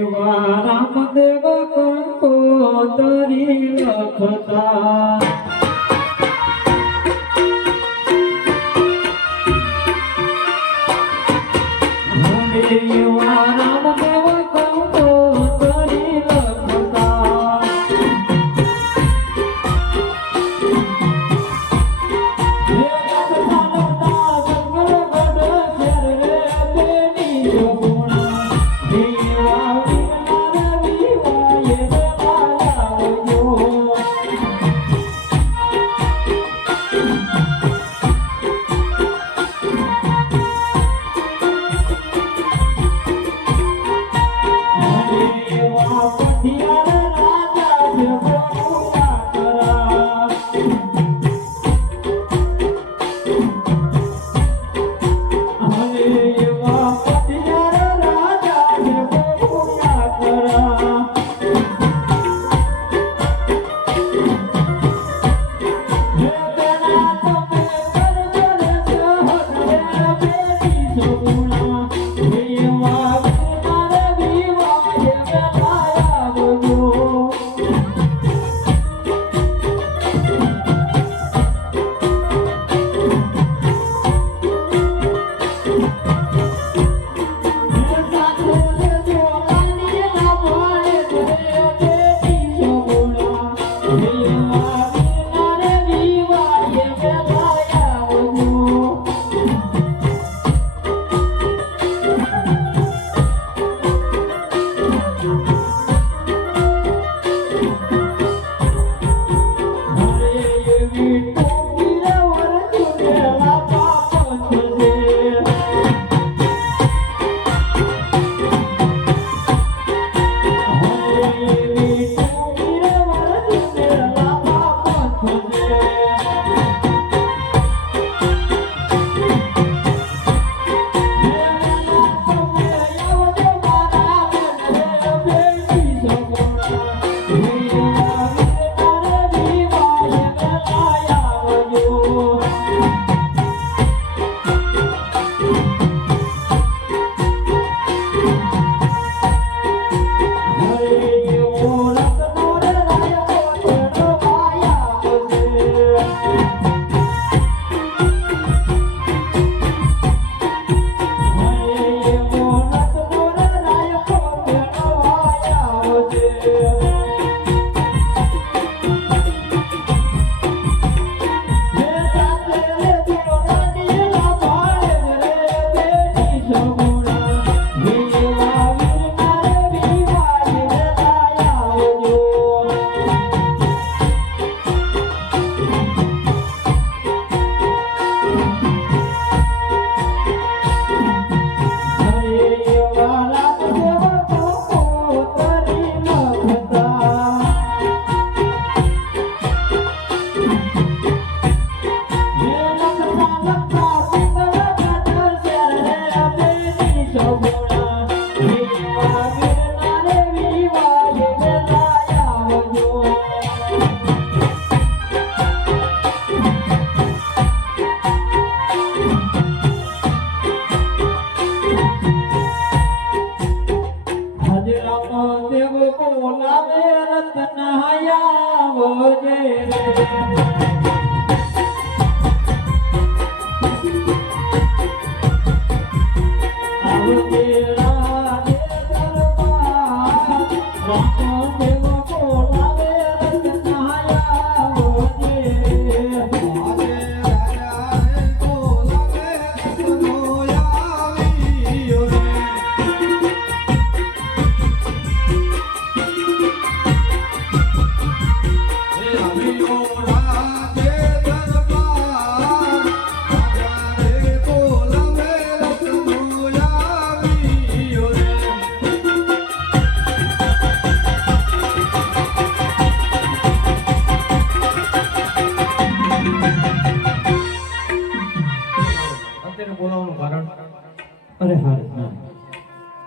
એવા રામદેવ કંકોતરી લખતા. એવા દેવ બોલાવે રતનાયા વજે રે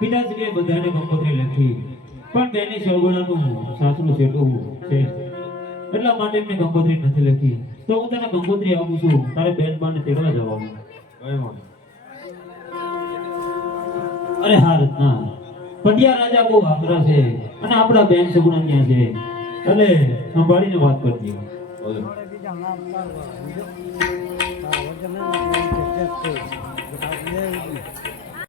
પિતાશ્રીએ બધાને કંકોત્રી લખી, પણ તેની સૌગુણાનું સાસરું છેટું છે. એટલા માટે મેં કંકોત્રી નથી લખી. તો હું તને કંકોત્રી આપું છું, તારે બેન બાને તેડવા જવાનું. અરે હા, રત્ના. પટિયા રાજા બહુ આકરા છે, અને આપણા બેન સગુણા ત્યાં છે. એટલે સંભાળીને વાત કરજો. બોલો.